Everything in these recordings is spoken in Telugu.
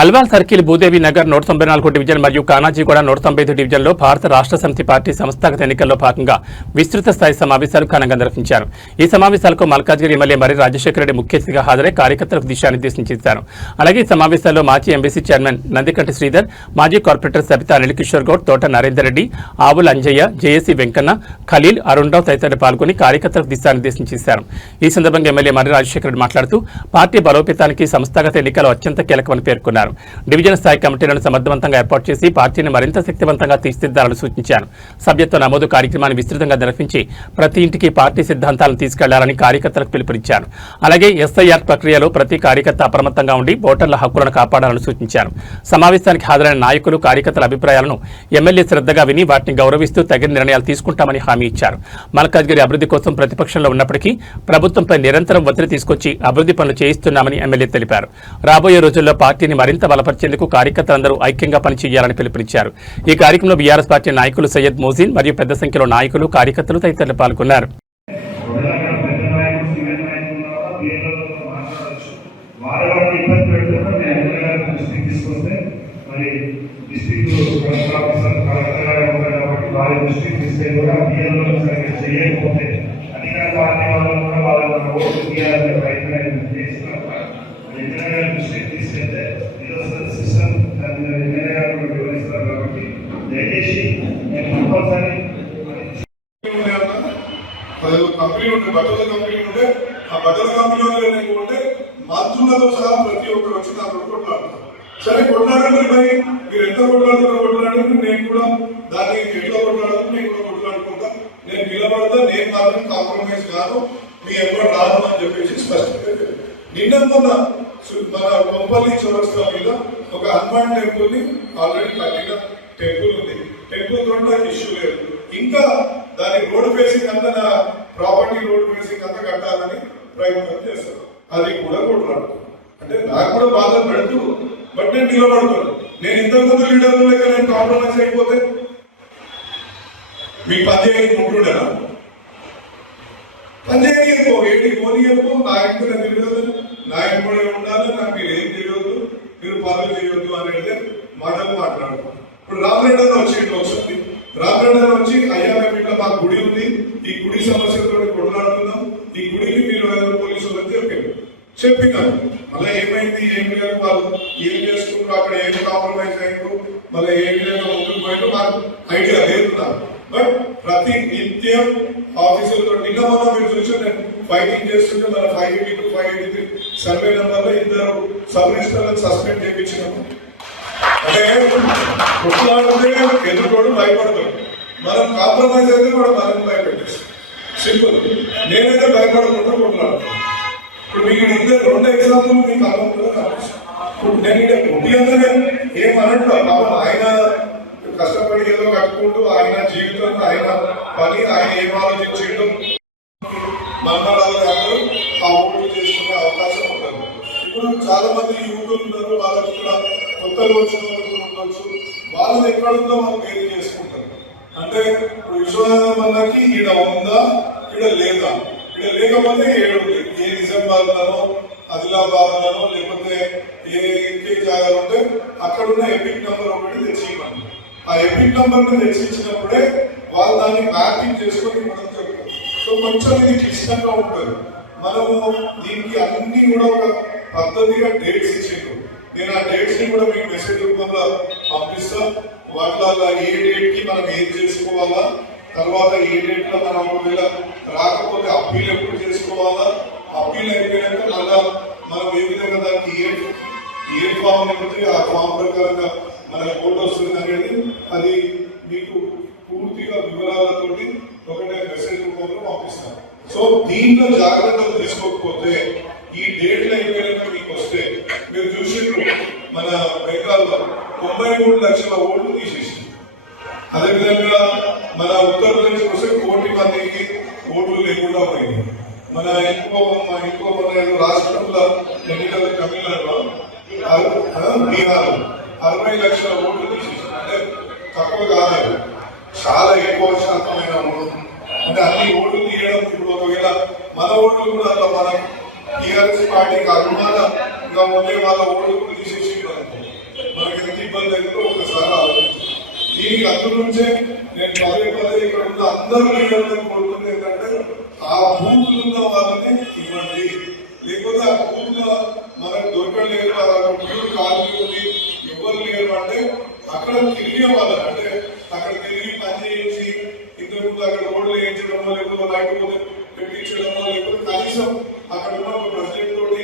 అల్వాల్ సర్కిల్ భూదేవి నగర్ 194 డివిజన్ మరియు కానాజీగూడ 195 డివిజన్లో భారత రాష్ట్ర సమితి పార్టీ సంస్థాగత ఎన్నికల్లో భాగంగా విస్తృత స్థాయి సమావేశాలు ఘనంగా నిర్వహించారు. ఈ సమావేశాలకు మల్కాజ్గిరి ఎమ్మెల్యే మర్రి రాజశేఖర రెడ్డి ముఖ్య అతిథిగా హాజరై కార్యకర్తలకు దిశానిర్దేశం చేశారు. అలాగే ఈ సమావేశాల్లో మాజీ ఎంబీసీ చైర్మన్ నందికంటి శ్రీధర్, మాజీ కార్పొరేటర్ సబితా అనిల్ కిషోర్ గౌడ్, తోట నరేందర్ రెడ్డి, ఆవుల అంజయ్య, జేఏసీ వెంకన్న, ఖలీల్, అరుణ్ రావు తదితరులు పాల్గొని కార్యకర్తలకు దిశానిర్దేశం చేశారు. ఈ సందర్భంగా ఎమ్మెల్యే మర్రి రాజశేఖర రెడ్డి మాట్లాడుతూ పార్టీ బలోపేతానికి సంస్థాగత ఎన్నికలు అత్యంత కీలకమని పేర్కొన్నారు. డివిజన్ స్థాయి కమిటీలను సమర్థవంతంగా ఏర్పాటు చేసి పార్టీని మరింత శక్తివంతంగా తీర్చిదిద్దాలని సూచించారు. సభ్యత్వ నమోదు కార్యక్రమాన్ని విస్తృతంగా నిర్వహించి ప్రతి ఇంటికి పార్టీ సిద్ధాంతాలను తీసుకెళ్లాలని కార్యకర్తలకు పిలుపునిచ్చారు. అలాగే ఎస్ఐఆర్ ప్రక్రియలో ప్రతి కార్యకర్త అప్రమత్తంగా ఉండి ఓటర్ల హక్కులను కాపాడాలని సూచించారు. సమావేశానికి హాజరైన నాయకులు, కార్యకర్తల అభిప్రాయాలను ఎమ్మెల్యే శ్రద్ధగా విని వాటిని గౌరవిస్తూ తగిన నిర్ణయాలు తీసుకుంటామని హామీ ఇచ్చారు. మల్కాజ్గిరి అభివృద్ధి కోసం ప్రతిపక్షంలో ఉన్నప్పటికీ ప్రభుత్వంపై నిరంతరం ఒత్తిడి తీసుకొచ్చి అభివృద్ధి పనులు చేయిస్తున్నామని ఎమ్మెల్యే తెలిపారు. రాబోయే రోజుల్లో పార్టీని మరింత బలపరిచేందుకు కార్యకర్తలందరూ ఐక్యంగా పనిచేయాలని పిలుపునిచ్చారు. ఈ కార్యక్రమంలో బీఆర్ఎస్ పార్టీ నాయకులు సయ్యద్ మోజీన్ మరియు పెద్ద సంఖ్యలో నాయకులు, కార్యకర్తలు తదితరులు పాల్గొన్నారు. కంపెనీ ఉంటే బట్టల కంపెనీ ఉంటే ఆ బట్టల కంపెనీలో ఉంటే మంత్రులతో సహా ప్రతి ఒక్కరు వచ్చి నా కొట్లాడతారు. సరే కొట్లాడండి, మీరు ఎంత కొట్లాడుతున్నా నేను కూడా దాన్ని ఎట్లా కొట్లాడాలి, నేను కూడా కొట్లాడుకుంటా, నేను నిలబడతా, నేను మాత్రం కాంప్రమైజ్ కాదు, మీ ఎవరు రాదు అని చెప్పేసి స్పష్టంగా నిన్న మొన్న మన కొంపల్లి చౌరస్తా మీద ఒక హనుమాన్ టెంపుల్ ని ఆల్రెడీ కట్టిన టెంపుల్ ఉంది. టెంపుల్ కూడా ఇష్యూ లేదు. ఇంకా దాని రోడ్ ఫేసింగ్ అంతా నా ప్రాపర్టీ రోడ్ ఫేసింగ్ అంతా కట్టాలని ప్రయత్నం చేస్తారు. అది కూడా కొట్లాడు అంటే నాకు కూడా బాధ పెడుతూ, బట్ నేను నిలబడుతున్నాను. నేను ఇంతకుముందు లీడర్ల లెక్క నేను కాంప్రమైజ్ అయిపోతే మీ పనిచేయని ఉంటుండేనా? పనిచేయని ఏంటి పోనీ చెప్పు, నా ఇంటి తెలియదు, నా ఇంటి ఉండాలి, నాకు మీరు ఏం చేయవద్దు, మీరు పనులు చేయవద్దు అనేది మాటలు మాట్లాడుతున్నాను. ఇప్పుడు రామరెడ్డి వచ్చిండు ఒకసారి, రామరెడ్డి వచ్చి అయ్యా మేము ఇట్లా మా గుడి ఉంది, ఈ గుడి సమస్యతో కొట్లాడుతున్నాం, ఈ గుడికి మీరు పోలీసులు అని చెప్పినారు. మళ్ళీ ఏమైంది, ఏం లేదు, వాళ్ళు ఏం చేసుకుంటారు, అక్కడ ఏం కాంప్రమైజ్ అయ్యారు, మళ్ళీ ఏ విధంగా ముందుకు పోయారు మాకు ఐడియా లేదు. బట్ ప్రతి నిత్యం ఆఫీసులతో నిన్న మొన్న మీరు చూసి నేను ఫైటింగ్ చేస్తుంటే మన 582, 583 సర్వే నెంబర్లో 2 సబ్ రిజిస్టర్లను సస్పెండ్ చేయించినాము. అంటే కొట్లాడితే ఎదుర్కోడు భయపడతాడు, మనం కాంప్రమైజ్ అయితే కూడా మనం భయపెట్టేస్తాం. సింపుల్. నేనైతే భయపడకుండా కొట్లాడుతాను. ఇప్పుడు మీకు ఇద్దరు 2 ఎగ్జాంపుల్ మీకు అర్థం. ఇప్పుడు నేను ఇక్కడ ముఖ్యంగా ఏమన్నట్టు పాపం ఆయన కష్టపడి ఏదో కట్టుకుంటూ ఆయన జీవితంలో ఆయన పని ఆయన ఏం ఆలోచించిండు, మన్నాడు అందరూ ఆ ఓట్లు చేసుకునే అవకాశం ఉంటుంది. ఇప్పుడు చాలా మంది యువకులు ఉన్నారు, వాళ్ళకి కూడా కొత్తగా వచ్చిన వాళ్ళు ఉండొచ్చు, వాళ్ళని ఎక్కడుందో వాళ్ళు వేరు చేసుకుంటారు. అంటే ఇప్పుడు విశ్వనాథమన్నకి ఈడ ఉందా, ఈడ లేదా, ఈడ లేకపోతే ఏడుంది, ఏ నిజామాబాద్లోనో ఆదిలాబాద్లోనో లేకపోతే ఏ జాగాలు ఉంటే అక్కడున్న ఎపిక్ నెంబర్ ఒకటి తెచ్చివ్వండి. ఆ ఎపిక్ నెంబర్ ని తెచ్చిచ్చినప్పుడే వాళ్ళు దాన్ని మ్యాపింగ్ చేసుకొని మనం చెప్తాం. సో కొంచెం ఇది క్లిష్టంగా ఉంటుంది. మనము దీనికి అన్ని కూడా ఒక పద్ధతిగా డేట్స్ ఇచ్చిండు. నేను ఆ డేట్స్ ని కూడా మీకు మెసేజ్ రూపంలో పంపిస్తాం. వాటిలో ఏ డేట్ కి మనం ఏం చేసుకోవాలా, తర్వాత ఏ డేట్ లో మనం ఒకవేళ రాకపోతే అప్పీల్ ఎప్పుడు చేసుకోవాలా, అప్పీల్ అయిపోయాక మళ్ళా మనం ఏ విధంగా దానికి ఏ ఫామ్ నింపితే ఆ ఫామ్ ప్రకారంగా మనకి ఓటు వస్తుంది అనేది అది మీకు పూర్తిగా వివరాలతోటి ఒకటే మెసేజ్ రూపంలో పంపిస్తాం. సో దీంట్లో జాగ్రత్తలు తీసుకోకపోతే ఈ డేట్లు అయిపోయాక మీకు వస్తే మీరు చూసిండ్రు మన బెంగాల్లో 93 లక్షల ఓట్లు తీసేసి, అదేవిధంగా మన ఉత్తరప్రదేశ్ వస్తే 1 కోటి మందికి ఓట్లు లేకుండా పోయింది. మన ఇంకో రాష్ట్రంలో ఎన్నికల తమిళనాడులో బీహార్ 60 లక్షల ఓట్లు తీసేసి, అంటే తక్కువ కాదు, చాలా ఎక్కువ శాతమైన ఓట్లు. అంటే అన్ని ఓట్లు తీయడం ఇప్పుడు ఒకవేళ మన ఓట్లు కూడా అట్లా మనం టీఆర్ఎస్ పార్టీకి అభిమానంగా ఉండే వాళ్ళ ఓట్లు కూడా తీసేసి ఇబ్బంది అయితే ఒకసారి ఆలోచించాలి. దీనికి అందు నుంచే నేను పదే ఇక్కడ ఉన్న అందరూ లీడర్లను కోరుతుంది ఏంటంటే ఆ బూత్లు ఉన్న వాళ్ళని ఇవ్వండి, లేకపోతే ఆ బూత్ లో మనకు దొరకలేదు ఖాళీ ఉంది ఎవరు లేరు అంటే అక్కడ తిరిగే వాళ్ళని అంటే అక్కడ తిరిగి పని చేయించి ఇంతకుముందు అక్కడ రోడ్లు వేయించడమో లేకపోతే లేకపోతే పెట్టించడమో లేకపోతే కనీసం అక్కడ ఉన్న ఒక ప్రెసిడెంట్ తోటి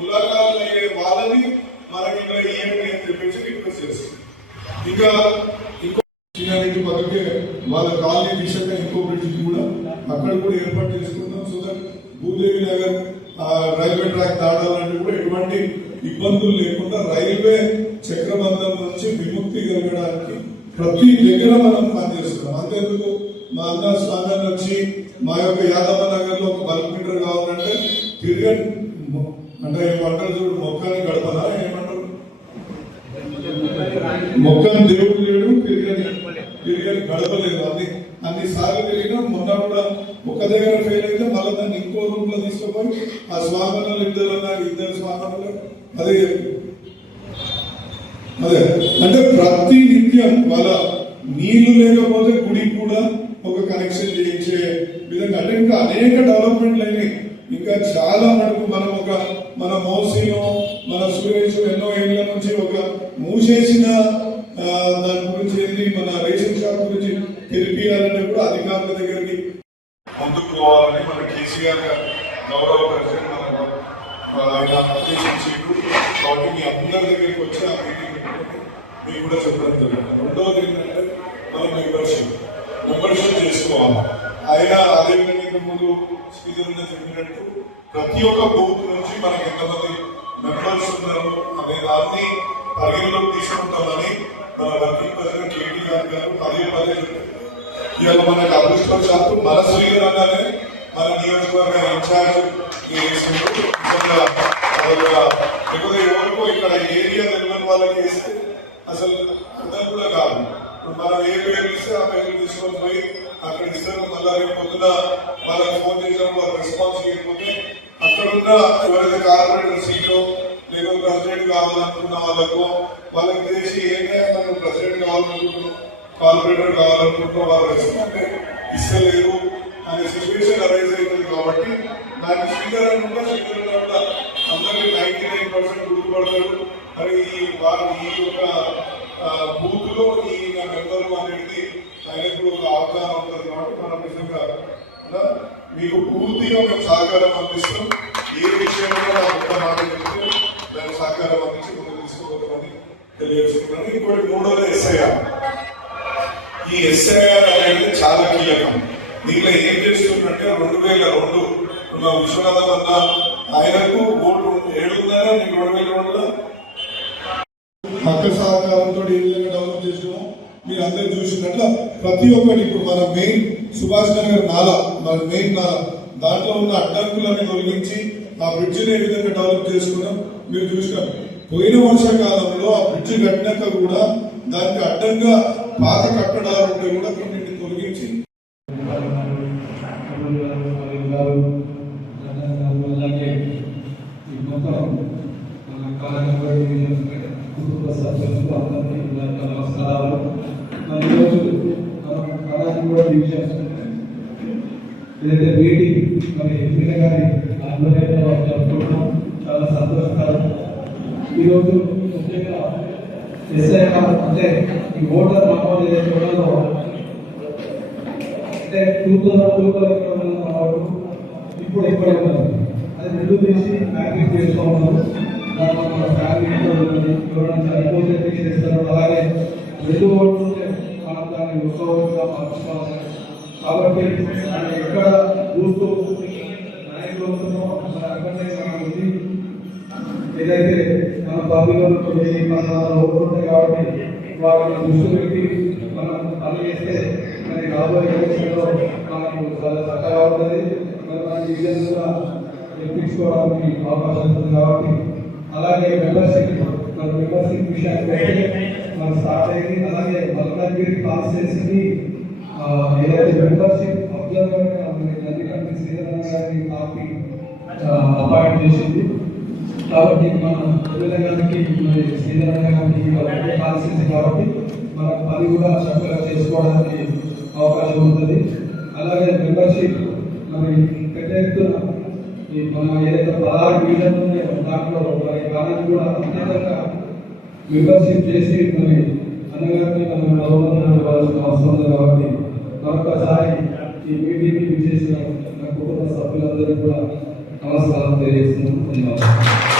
ములాఖాలు అయ్యే వాళ్ళని మనకి ఇక్కడ ఇవ్వండి అని చెప్పేసి రిక్వెస్ట్ చేస్తుంది. ఇంకా ఇంకో చిన్నారెడ్డి పక్కకే వాళ్ళ కాలనీ దిశగా ఇంకో బ్రిడ్జ్ కూడా అక్కడ కూడా ఏర్పాటు చేసుకుంటాం. So that Bhudevi Nagar railway track దాటాలంటే కూడా ఎటువంటి ఇబ్బందులు లేకుండా రైల్వే చక్రబంధం నుంచి విముక్తి కలగడానికి ప్రతి దగ్గర మనం పనిచేస్తున్నాం. అంతేందుకు మా అన్న స్వామి వచ్చి మా యొక్క యాదవ నగర్ లో ఒక బల్క్ మీటర్ కావాలంటే తిరిగి అంటే ఏమంటారు చూడు మొక్కని గడపనా ఏమంటారు మొక్కని దేవుడు లేడు తిరిగి గడపలేదు. అన్ని సార్లు తిరిగినా మొన్న కూడా ఒక దగ్గర ఫెయిల్ అయితే మళ్ళీ దాన్ని ఇంకో రూమ్ లో తీసుకుపోయి ఆ స్వామిలో ఇద్దరు స్వామిలో అదే అంటే ప్రతి నిత్యం వాళ్ళ నీళ్లు లేకపోతే గుడికి కూడా ఒక కనెక్షన్ చేయించే విధంగా అంటే ఇంకా అనేక డెవలప్మెంట్లు అయినాయి. ఇంకా చాలా మటుకు మనం మన మౌసీను మన సురేష్ ఎన్నో ఏళ్ళ నుంచి ఒక మూసేసిన దాని గురించి ఏంటి మన రేషన్ షాప్ గురించి తెలిపియాలంటే కూడా అధికారుల దగ్గరికి ముందుకు పోవాలని మన కేసీఆర్ గౌరవ ప్రెసిడెంట్ ఆయన ఆదేశించారు. కాబట్టి మీ అందరి దగ్గరికి వచ్చి ఆ మీటింగ్ మీకు కూడా చెప్పడం జరిగింది. రెండవది ఏంటంటే మనం మెంబర్షిప్ చేసుకోవాలి. ఆయన అదేవిధంగా ముందు స్పీకర్ చెప్పినట్టు ప్రతి ఒక్క బూత్ నుంచి మనకి ఎంతమంది మెంబర్స్ ఉన్నారు అనే దాన్ని పరిగణలోకి తీసుకుంటామని మన వర్కింగ్ ప్రెసిడెంట్ కేటీ గారు పదే చెప్పారు. ఇవాళ మనకు అదృష్టవశాత్తు మన శ్రీధర్ అన్ననే మన నియోజకవర్గ ఇన్ఛార్జ్ లేకపోతే ఎవరికో ఇక్కడ ఏరియా తెలియని వాళ్ళకి వేస్తే అసలు అర్థం కూడా కాదు. మనం ఏ పేరు ఇస్తే ఆ పేరు తీసుకొని పోయి అక్కడ ఇస్తారు. మళ్ళీ రేపు పొద్దున వాళ్ళకి ఫోన్ చేసినప్పుడు వాళ్ళకి రెస్పాన్స్ చేయకపోతే అక్కడున్న ఎవరైతే కార్పొరేటర్ సీట్లో లేకపోతే ప్రెసిడెంట్ కావాలనుకున్న వాళ్ళకి తెలిసి ఏంటంటే మనం ప్రెసిడెంట్ కావాలనుకుంటున్నాం కార్పొరేటర్ కావాలనుకుంటున్నాం వాళ్ళు రెస్పాన్స్ ఇస్తలేరు అనే సిచ్యువేషన్ అరైజ్ అవుతుంది. కాబట్టి దాన్ని స్పీకర్ అనుకుంటా స్పీకర్ కూడా అందరికీ 99% గుర్తుపడతారు. మరి ఈ యొక్క బూత్ లో ఈ మెంబర్ అనేది ఆయనకు ఒక అవగాహన ఉంటుంది. కాబట్టి మన నిజంగా మీకు పూర్తిగా మేము సహకారం అందిస్తాం. ఏ విషయంలో ఒక్క మాట చెప్తే దానికి సహకారం అందించి ముందుకు తీసుకోవద్దని తెలియజేస్తున్నాను. ఇంకోటి మూడోది ఎస్ఐఆర్. ఈ ఎస్ఐఆర్ అనేది చాలా కీలకం. దీంట్లో ఏం చేస్తుందంటే 2002 ఉన్న విశ్వనాథం అన్న ఆయనకు ఓటు 7 మీకు 2002లో హక్కు సహకారంతో ఏ విధంగా డెవలప్ చేసినామో మీరు అందరూ చూసినట్ల ప్రతి ఒక్కటి ఇప్పుడు మన మెయిన్ సుభాష్ నగర్ నాలా మన మెయిన్ నాలా దాంట్లో ఉన్న అడ్డంకులను తొలగించి ఆ బ్రిడ్జిని ఏ విధంగా డెవలప్ చేసుకున్నాం మీరు చూసినాం. పోయిన వర్షాకాలంలో ఆ బ్రిడ్జి కట్టినాక కూడా దానికి అడ్డంగా పాత కట్టడాలు ఉంటే కూడా కొన్నింటిని తొలగించి ఏదైతే మీటింగ్ మరి ఎంపీల గారి ఆధ్వర్యంలో జరుపుకుంటున్నాం, చాలా సంతోషకరం. ఈరోజు ముఖ్యంగా ఎస్ఐఆర్ అంటే ఈ ఓటర్ నమోదు ఏదైతే ఉన్నదో అంటే 2002 ఇప్పుడు ఎక్కడ ఉన్నది అది రెండు తీసి ప్యాకింగ్ చేస్తూ ఉన్నాము. దాంట్లో మన ఫ్యామిలీ ఎవరైనా చనిపోతే తీసేస్తారు. అలాగే 2 ఓట్లు మనం దాన్ని ఒక్క ఓటుగా మార్చుకోవాలి. కాబట్టి ఎక్కడ చూస్తూ నాయకులు అవుతున్నామో అక్కడనే మనం ఉంది. ఏదైతే మన పబ్లిక్ మన ఓట్లు ఉంటాయి కాబట్టి వాళ్ళని దృష్టి పెట్టి మనం పని చేస్తే మరి రాబోయే ఎలక్షన్లో మనకు చాలా చక్కగా ఉంటుంది. మరి మన డివిజన్ కూడా గెలిపించుకోవడానికి అవకాశం ఉంటుంది. కాబట్టి అలాగే మెంబర్షిప్ విషయాన్ని మనం స్టార్ట్ అయింది. అలాగే మల్కాజ్గిరి కాన్స్టిట్యున్సీకి ఏదైతే మెంబర్షిప్ అబ్జర్వర్ నందికంటి శ్రీధరన్ గారిని కాపీ అపాయింట్ చేసింది. కాబట్టి మన గారికి శ్రీధరన్ గారికి కాన్స్టిట్యున్సీ అది కూడా చక్కగా చేసుకోవడానికి అవకాశం ఉంటుంది. అలాగే మెంబర్షిప్ మరి పెద్ద ఎత్తున ఈ మన ఏదైతే 16 డివిజన్లు ఉన్నాయో దాంట్లో మరి కాలేజీ కూడా అత్యంతంగా మెంబర్షిప్ చేసి మరి అన్నగారిని మనం గౌరవించాల్సిన అవసరం ఉంది. కాబట్టి మరొకసారి ఈ మీటింగ్కి విచ్చేసిన నా కుటుంబ సభ్యులందరికీ కూడా నమస్కారం తెలియజేస్తున్నాను. ధన్యవాదాలు.